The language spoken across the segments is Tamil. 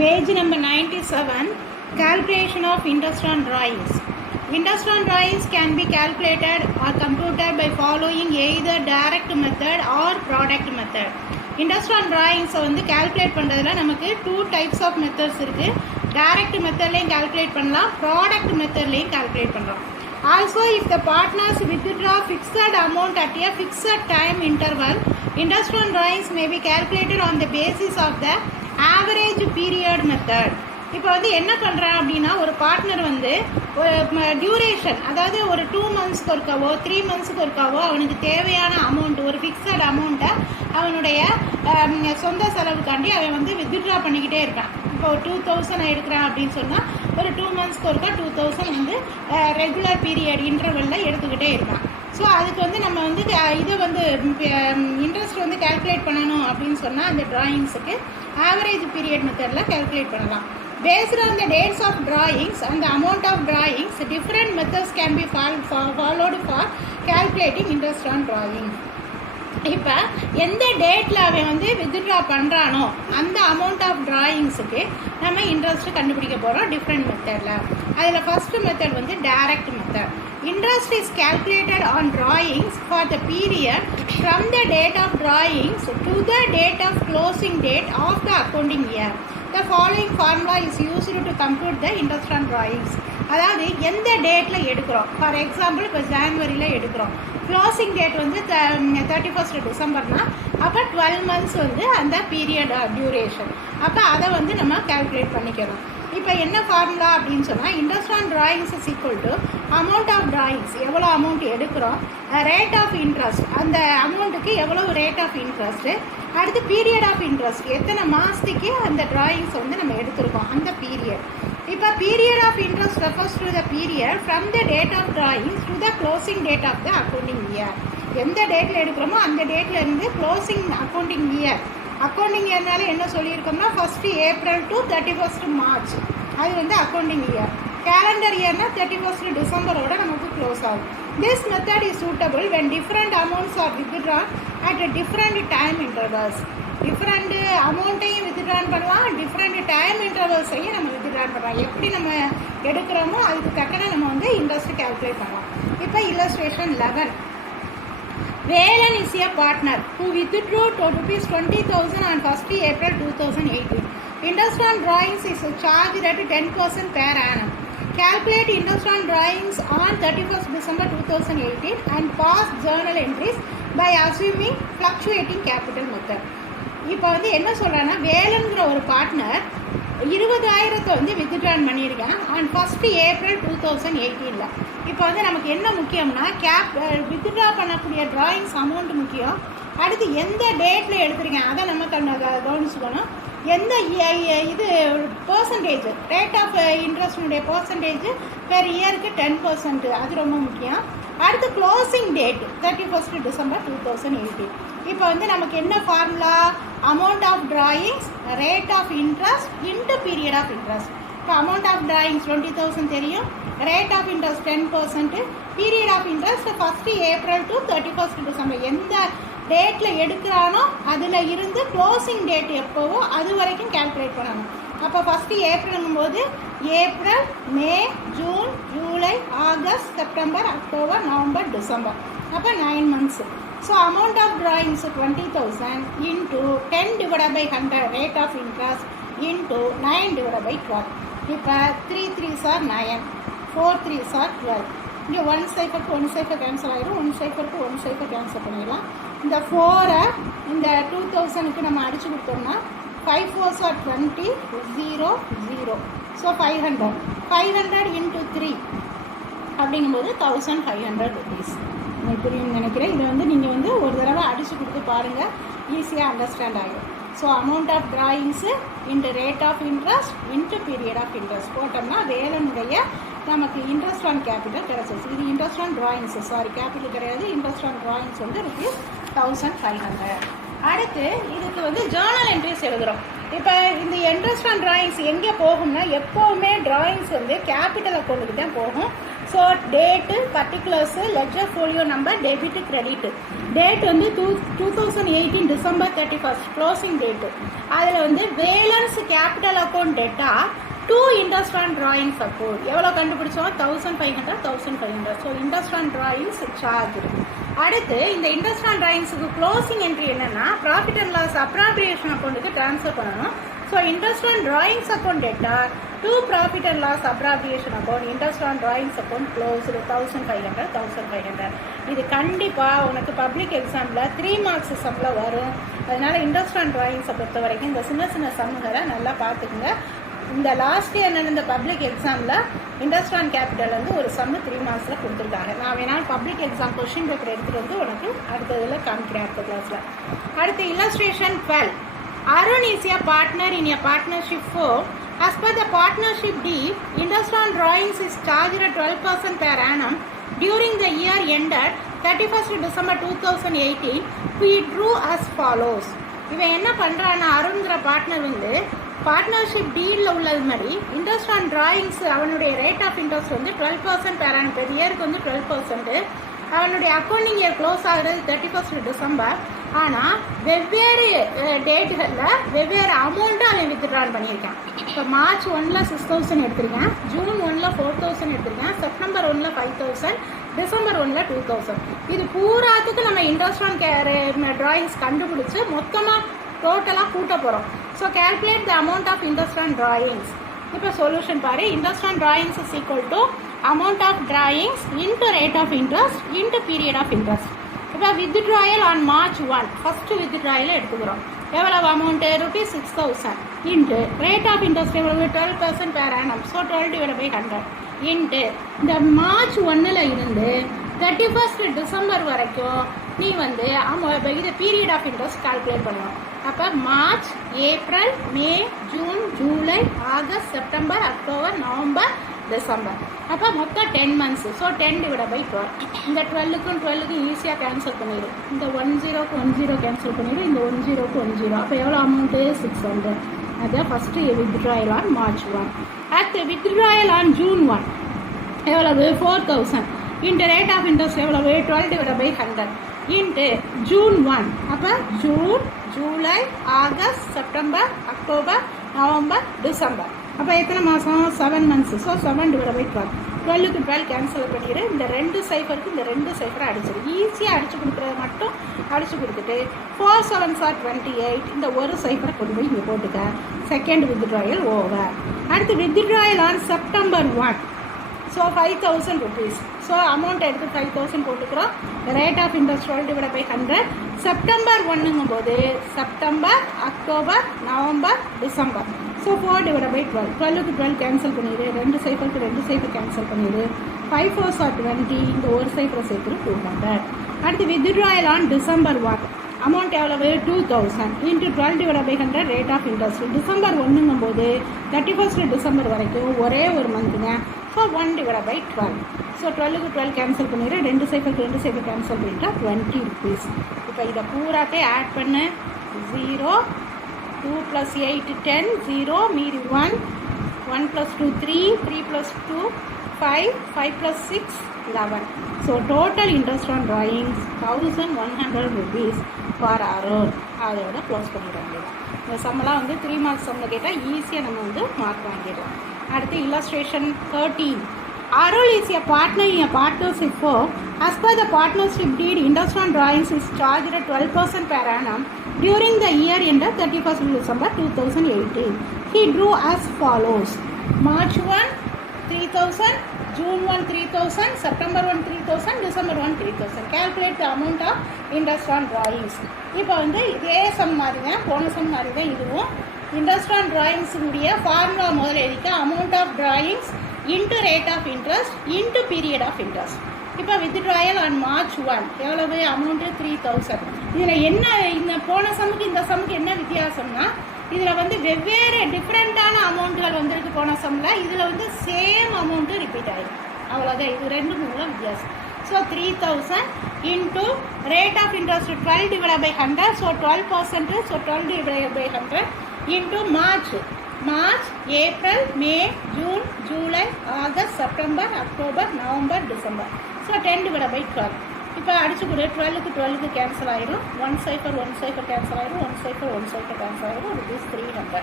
Page number 97, calculation of interest on drawings. Interest on drawings can be calculated or computed by following either direct method or product method. Interest on drawings வந்து calculate பண்ணுறதுல நமக்கு two types of methods இருக்குது. Direct methodலையும் calculate பண்ணலாம், product methodலையும் calculate பண்ணலாம். Also, if the partners withdraw fixed amount at a fixed time interval, interest on drawings may be calculated on the basis of the average period method. இப்போ வந்து என்ன பண்ணுறான் அப்படின்னா, ஒரு பார்ட்னர் வந்து ஒரு டியூரேஷன், அதாவது ஒரு 2 monthsக்கு ஒருக்காவோ 3 monthsக்கு ஒருக்காவோ அவனுக்கு தேவையான அமௌண்ட், ஒரு ஃபிக்ஸட் அமௌண்ட்டை அவனுடைய சொந்த செலவுக்காண்டி அவன் வந்து வித்ட்ரா பண்ணிக்கிட்டே இருக்கான். இப்போ 2000 எடுக்கிறான் அப்படின்னு சொன்னால் ஒரு 2 monthsக்கு ஒருக்கா 2000 வந்து ரெகுலர் பீரியட் இன்டர்வலில் எடுத்துக்கிட்டே இருக்கான். ஸோ அதுக்கு வந்து நம்ம வந்து இதை வந்து இன்ட்ரெஸ்ட் வந்து கேல்குலேட் பண்ணணும் அப்படின்னு சொன்னால் அந்த ட்ராயிங்ஸுக்கு ஆவரேஜ் பீரியட் மெத்தடில் கேல்குலேட் பண்ணலாம். Based on the dates of drawings and amount of drawings different methods can be followed for calculating interest on drawing. இப்போ எந்த டேட்டில் அவன் வந்து வித்ட்ரா பண்ணுறானோ அந்த அமௌண்ட் ஆஃப் ட்ராயிங்ஸுக்கு நம்ம இன்ட்ரெஸ்ட்டு கண்டுபிடிக்க போகிறோம் டிஃப்ரெண்ட் மெத்தடில். அதில் ஃபஸ்ட்டு மெத்தட் வந்து direct method. Interest is calculated on drawings for the period from the date of drawings to the date of closing date of the accounting year. The following formula is used to compute the interest on drawings. அதாவது எந்த டேட்டில் எடுக்கிறோம், ஃபார் எக்ஸாம்பிள் இப்போ ஜான்வரியில் எடுக்கிறோம், க்ளோசிங் டேட் வந்து 31st டிசம்பர்னா அப்போ 12 months வந்து அந்த பீரியட் டியூரேஷன். அப்போ அதை வந்து நம்ம கால்குலேட் பண்ணிக்கிறோம். இப்போ என்ன ஃபார்முலா அப்படின்னு சொன்னால், interest on drawings is equal to amount of drawings, எவ்வளோ அமௌண்ட் எடுக்கிறோம், ரேட் ஆஃப் இன்ட்ரெஸ்ட், அந்த அமௌண்ட்டுக்கு எவ்வளோ ரேட் ஆஃப் இன்ட்ரெஸ்ட்டு, அடுத்து பீரியட் ஆஃப் இன்ட்ரெஸ்ட், எத்தனை மாதத்துக்கு அந்த ட்ராயிங்ஸ் வந்து நம்ம எடுத்துருக்கோம் அந்த பீரியட். இப்போ period of interest refers to the period from the date of drawings to the closing date of the accounting year. எந்த டேட்டில் எடுக்கிறோமோ அந்த டேட்லேருந்து க்ளோசிங் அக்கௌண்டிங் இயர். அக்கௌண்டிங் இயர்னால என்ன சொல்லியிருக்கோம்னா, 1st April to 31st March, அது வந்து அக்கௌண்டிங் இயர். கேலண்டர் இயர்னா 31st டிசம்பரோட நமக்கு க்ளோஸ் ஆகும். This method is suitable when different amounts are withdrawn at different time intervals. Different அமௌண்ட்டையும் வித்ட்ரான் பண்ணலாம், டிஃப்ரெண்ட் டைம் இன்டர்வல்ஸையும் நம்ம வித்ட்ரான் பண்ணலாம். எப்படி நம்ம எடுக்கிறோமோ அதுக்கு தக்கன நம்ம வந்து இன்ட்ரெஸ்ட் கால்குலேட் பண்ணலாம். இப்போ illustration 11. Velan is a partner who withdrew rupees 20,000 on 1st April 2018. Interest on drawings is charged at 10% per annum. Calculate interest on drawings on 31st December 2018 and past journal entries by assuming fluctuating capital method. இப்போ வந்து என்ன சொல்கிறேன்னா, வேலன்கிற ஒரு பார்ட்னர் 20,000 வந்து வித்ட்ரான் பண்ணியிருக்கேன் ஆன் 1st April 2018. இப்போ வந்து நமக்கு என்ன முக்கியம்னா, வித்ட்ரா பண்ணக்கூடிய ட்ராயிங்ஸ் அமௌண்ட் முக்கியம். அடுத்து எந்த டேட்டில் எடுத்துருக்கேன் அதை நம்ம கவனிச்சுக்கணும். எந்த இது பர்சன்டேஜ், ரேட் ஆஃப் இன்ட்ரெஸ்டினுடைய பர்சன்டேஜ் பெர் இயருக்கு 10%, அது ரொம்ப முக்கியம். அடுத்து க்ளோசிங் டேட் 31st December 2018. இப்போ வந்து நமக்கு என்ன formula, amount of drawings, rate of interest into period of interest. இப்போ அமௌண்ட் ஆஃப் ட்ராயிங்ஸ் 20,000 தெரியும், rate of interest 10%, period of interest 1st April to 31st December. எந்த டேட்டில் எடுக்கிறானோ அதில் இருந்து க்ளோசிங் டேட் எப்போவோ அது வரைக்கும் கால்குலேட் பண்ணணும். அப்போ 1st Aprilங்கும் போது April, May, June, July, August, September, October, November, December, அப்போ 9 months. So amount of drawings 20,000 into 10 divided by 100 rate of interest into 9 divided by 12. இப்போ 3 3s are 9, 4 3s are 12. இங்கே 1 சைஃபருக்கு 1 சைஃபர் கேன்சல் ஆகிடும், 1 சைஃபருக்கு 1 சைஃபர் கேன்சல் பண்ணிடலாம். இந்த 4 இந்த 2000க்கு நம்ம அடிச்சு கொடுத்தோம்னா 5 4s are 20, 0 0. ஸோ 500 இன்ட்டு 3 அப்படிங்கும்போது 1,500 rupees. உங்களுக்கு புரியும்னு நினைக்கிறேன். இதை வந்து நீங்கள் வந்து ஒரு தடவை அடித்து கொடுத்து பாருங்கள், ஈஸியாக அண்டர்ஸ்டாண்ட் ஆகிடும். So amount of drawings into rate of interest into period of interest போட்டோம்னா வேலனுடைய நமக்கு இன்ட்ரெஸ்ட் ஆன் கேபிட்டல் கிடச்சிச்சு. இது interest on drawings, sorry capital கிடையாது, இன்ட்ரெஸ்ட் ஆன் ட்ராயிங்ஸ் வந்து ₹1,500. அடுத்து இதுக்கு வந்து ஜேர்னல் என்ட்ரிஸ் எழுதுகிறோம். இப்போ இந்த இன்ட்ரெஸ்ட் ஆன் ட்ராயிங்ஸ் எங்கே போகும்னா, எப்போவுமே ட்ராயிங்ஸ் வந்து கேபிட்டல் அக்கௌண்ட்டுக்கு தான் போகும். So date particulars ledger folio number debit credit. Date வந்து 2018 December 31 க்ளோசிங் டேட்டு. அதில் வந்து Velan's capital account debtor to interest on drawing support எவ்வளோ கண்டுபிடிச்சோம்? 1500 1500. So interest on drawings charge. அடுத்து இந்த இன்ட்ரெஸ்ட் ஆன் டிராயிங்ஸுக்கு க்ளோசிங் என்ட்ரி என்னன்னா ப்ராஃபிட் அண்ட் லாஸ் அப்ராப்ரியேஷன் அக்கௌண்ட்டுக்கு ட்ரான்ஸ்ஃபர் பண்ணணும். So interest on drawings account debtor to profit and loss appropriation account interest on drawings account closed 1500 1500. இது கண்டிப்பாக உனக்கு பப்ளிக் எக்ஸாமில் 3 மார்க்ஸ் சம்மில் வரும். அதனால இன்ட்ரெஸ்ட் ஆன் டிராயிங்ஸை பொறுத்த வரைக்கும் இந்த சின்ன சின்ன சம்முகளை நல்லா பார்த்துக்குங்க. இந்த லாஸ்ட் இயர் நடந்த பப்ளிக் எக்ஸாமில் இன்ட்ரெஸ்ட் ஆன் கேபிட்டல் வந்து ஒரு சம்மு 3 மார்க்ஸில் கொடுத்துருக்காங்க. நான் வேணாலும் பப்ளிக் எக்ஸாம் கொஸ்டின் பேப்பர் எடுத்துகிட்டு வந்து உனக்கு அடுத்த இதில் காமிக்கிறேன் அடுத்த கிளாஸில். அடுத்து illustration 12. Arun is a partner in a partnership firm. As per the partnership deed, interest on drawings is charged at 12% per annum during the year ended 31st December 2018. We drew as follows. இவன் என்ன பண்ணுறான்னா அருண்கிற பார்ட்னர் வந்து பார்ட்னர்ஷிப் டீலில் உள்ளது மாதிரி இன்ட்ரெஸ்ட் ஆன் டிராயிங்ஸ் அவனுடைய ரேட் ஆஃப் இன்ட்ரெஸ்ட் வந்து 12% per annum. பெர் இயருக்கு வந்து 12%. அவனுடைய அக்கௌண்டிங் இயர் க்ளோஸ் ஆகிறது 31st December. ஆனால் வெவ்வேறு டேட்டுகளில் வெவ்வேறு அமௌண்ட்டு அவன் வித்ட்ரான் பண்ணியிருக்கான். இப்போ March 1 6000 எடுத்திருக்கேன், June 1 4000 எடுத்திருக்கேன், September 1 5000, December 1 2000. இது பூராத்துக்கு நம்ம இன்ட்ரெஸ்ட் ஆன் டிராயிங்ஸ் கண்டுபிடிச்சி மொத்தமாக டோட்டலாக கூட்ட போகிறோம். So calculate the amount of interest on drawings. இப்போ சொல்யூஷன் பாரு. Interest on drawings is equal to amount of drawings into rate of interest into period of interest. இப்போ வித்ட்ராயல் ஆன் March 1 ஃபஸ்ட்டு வித்ட்ராயலை எடுத்துக்கிறோம். எவ்வளவு amount? ₹6000 into rate of interest எவ்வளவு? 12% per annum. ஸோ 12/100 இன்ட்டு இந்த March 1 இருந்து 31st December வரைக்கும் நீ வந்து இது பீரியட் ஆஃப் இன்ட்ரெஸ்ட் கால்குலேட் பண்ணணும். அப்போ March, April, May, June, July, August, September, October, November, December. அப்போ மொத்தம் 10 months. ஸோ 10/12. இந்த 12க்கும் 12க்கும் ஈஸியாக கேன்சல் பண்ணிடு. இந்த 10க்கு 10 கேன்சல் பண்ணிடு. இந்த 10க்கு 10. அப்போ எவ்வளோ அமௌண்ட்டு? 600. அதுதான் ஃபஸ்ட்டு வித்ட்ராயல் ஆன் March 1. அடுத்து வித்ட்ராயல் ஆன் June 1 எவ்வளவு? 4000 இன்ட்டு ரேட் ஆஃப் இன்ட்ரெஸ்ட் எவ்வளவு? 12/100 இன்ட்டு June 1. அப்போ June, July, August, September, October, November, December. அப்போ எத்தனை மாதம்? 7 months. ஸோ 7/12. 12க்கு 12 கேன்சல் பண்ணிடு. இந்த 2 சைஃபருக்கு இந்த 2 சைஃபரை அடிச்சிடு. ஈஸியாக அடிச்சு கொடுக்குறது மட்டும் அடிச்சு கொடுத்துட்டு 4 7s are 28. இந்த ஒரு சைஃபரை கொண்டு போய் இங்கே போட்டுக்க. Second withdrawal over. அடுத்து withdrawal on September 1. So 5000 rupees. So amount எடுத்து 5000 போட்டுக்கிறோம். Rate of interest 12/100. செப்டம்பர் 1ங்கும் போது September, October, November, December. So 4/12. 12க்கு 12 கேன்சல் பண்ணிடு. 2 சைஃபருக்கு 2 சைஃபர் கேன்சல் பண்ணிடு. 5 4s are 20. இந்த ஒரு சைஃபரை சேர்த்து 200. அடுத்து வித்ட்ராயல் ஆன் December 1. அமௌண்ட் எவ்வளவு? 2000 into 12/100 rate of interest. December 1ங்கும் போது 31st December வரைக்கும் ஒரே ஒரு மந்த்துங்க. ஸோ 1/12. ஸோ 12க்கு 12 கேன்சல் பண்ணிடு. 2 சைஃபருக்கு 2 சைஃபர் கேன்சல் பண்ணிட்டா 20 rupees. இப்போ இதை பூராட்டே ஆட் பண்ணு. 0 2 + 8 10 0 மீதி 1 1 + 2 3 3 + 2 5 5 + 6 11. So total interest on drawings 1100 rupees for Arun. அதோட க்ளோஸ் பண்ணிட வேண்டியதான். இந்த சம்மெல்லாம் வந்து 3 மார்க்ஸ் சம்மில் கேட்டால் ஈஸியாக நம்ம வந்து மார்க் வாங்கிடலாம். அடுத்து illustration 13. Arun is a partner in a partnership firm. As per the partnership deed, interest on drawings is charged at 12% per annum during the year ended 31st December 2018. He drew as follows. March 1 3000, June 1 3000, September 1 3000, December 1 3000. Calculate the amount of interest on drawings. இப்போ வந்து இதே சம் மாதிரி தான், போன சம் மாதிரி தான் இதுவும். இன்ட்ரெஸ்ட் ஆன் டிராயிங்ஸுடைய ஃபார்முலா முதல்ல எழுதிக்க. Amount of drawings into rate of interest into period of interest. இப்போ வித்ட்ராயல் ஆன் March 1 எவ்வளவு? அமௌண்ட்டு 3000. இதில் என்ன இந்த போன சம்முக்கு இந்த சம்முக்கு என்ன வித்தியாசம்னா இதில் வந்து வெவ்வேறு டிஃப்ரெண்ட்டான அமௌண்ட்டுகள் வந்திருக்கு போன சம்மில். இதில் வந்து சேம் அமௌண்ட்டு ரிப்பீட் ஆகிடும். அவ்வளோதான். இது 2 வித்தியாசம். So 3000 into rate of interest 12/100. So 12%. So 12/100 into March March, April, May, June, July, August, September, October, November, December. So 10/12. இப்போ அடிச்சு கூட 12க்கு கேன்சல் ஆயிரும். 1 0 கேன்சல் ஆயிரும். 1 0 கேன்சல் ஆயிரும். ₹300.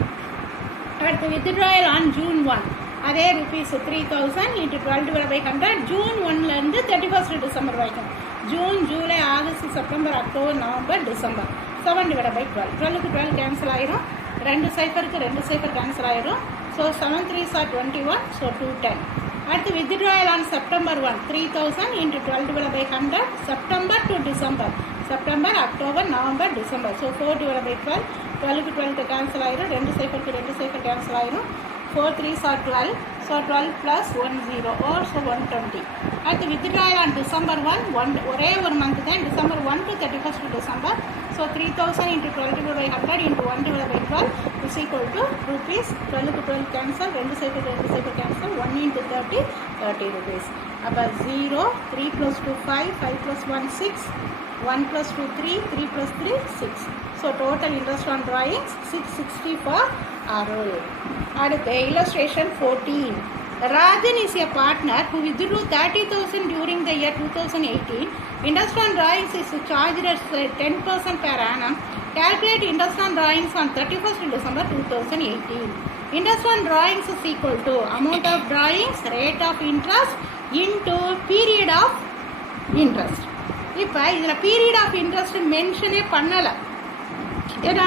அடுத்து வித்ட்ராயல் ஆன் ஜூன் 1 அதே ₹3000 இன்ட்டு 12/100 ஜூன் 1லேருந்து 31 டிசம்பர் வரைக்கும். June, July, August, September, October, November, December. 7/12. 12க்கு கேன்சல் ஆயிரும். 2 0 கேன்சல் ஆயிரும். So 7 3s are 21. ஸோ 210. அடுத்து withdrawal on September 1 3000 into 12/100 September to December. September, October, November, December. So 4/12. 12க்கு கேன்சல் ஆயிரும். 2 0 கேன்சல் ஆயிரும். 4 3s are 12. So 12 + 1 0 or so 120. அடுத்து வித்ட்ராயல் ஆன் டிசம்பர் 1 ஒரே ஒரு மந்த் தான், December 1 to 31 December. So 3000 into 12/100 into 1/12 is equal to ₹. 12க்கு கேன்சல். 2 0 கேன்சல். 1 இன்ட்டு 30 ₹30. அப்போ 0 3 + 2 5 5 + 1 6 1 + 2 3 3 + 3 6. So total interest on drawings 660 for Arul. அடுத்து illustration 14. Rajan is a partner who withdrew 30,000 during the year 2018. Interest on drawings is charged at 10% per annum. Calculate interest on drawings on 31st December 2018. Interest on drawings is equal to amount of drawings, rate of interest into period of interest. இப்போ இதில் பீரியட் ஆஃப் இன்ட்ரெஸ்ட் மென்ஷனே பண்ணலை. ஏன்னா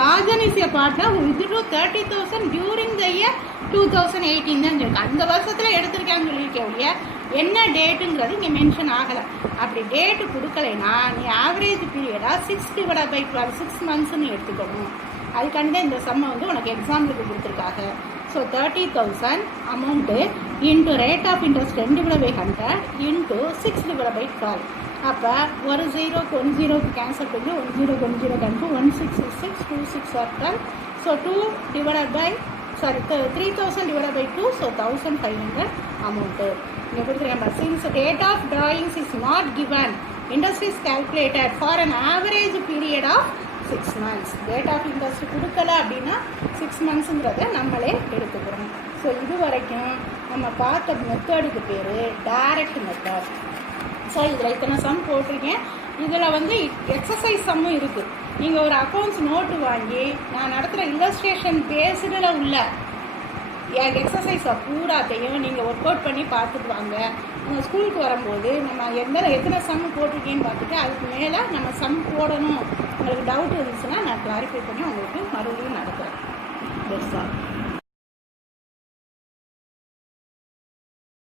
Rajan is a partner withdrew 30,000 during the year 2018 தான் இருக்கு. அந்த வருஷத்தில் எடுத்திருக்கேன்னு சொல்லியிருக்கேன் இல்லையா, என்ன டேட்டுங்கிறது இங்கே மென்ஷன் ஆகலை. அப்படி டேட்டு கொடுக்கலைன்னா நீ ஆவரேஜ் பீரியடாக 6/12 6 monthsன்னு எடுத்துக்கணும். அதுக்காண்டி தான் இந்த சம்மை உனக்கு எக்ஸாம்பிளுக்கு கொடுத்துருக்காங்க. So 30,000 amount into rate of interest 2/100 into 6/12. அப்போ ஒரு 0க்கு 1 0க்கு கேன்சல் பண்ணி 1 0க்கு 1 0 cancel 1 6 6 2 6 are 12. So 3,000/2 so 1,500 amount இங்கே கொடுத்துருக்கேன். Since date of drawings is not given, interest is calculated for an average period of 6 months. Date of interest கொடுக்கல அப்படின்னா 6 monthsங்கிறத நம்மளே எடுத்துக்கிறோம். ஸோ இது வரைக்கும் நம்ம பார்த்த மெத்தடுக்கு பேர் டைரக்ட் மெத்தட். ஸோ இதில் இத்தனை சம் போட்டிருக்கேன். இதில் எக்ஸசைஸ் சம்மும் இருக்குது. நீங்கள் ஒரு அக்கௌண்ட்ஸ் நோட்டு வாங்கி நான் நடத்துகிற இல்லஸ்ட்ரேஷன் பேஸ்டில் உள்ள எக்ஸசைஸை பூராத்தையும் நீங்கள் ஒர்க் அவுட் பண்ணி பார்த்துட்டு வாங்க. உங்கள் ஸ்கூலுக்கு வரும்போது நம்ம எத்தனை சம் போட்டிருக்கேன்னு பார்த்துட்டு அதுக்கு மேலே நம்ம சம் போடணும் உங்களுக்கு டவுட் இருந்துச்சுன்னா நான் கிளாரிஃபை பண்ணி உங்களுக்கு மறுபடியும் நடத்துகிறேன்.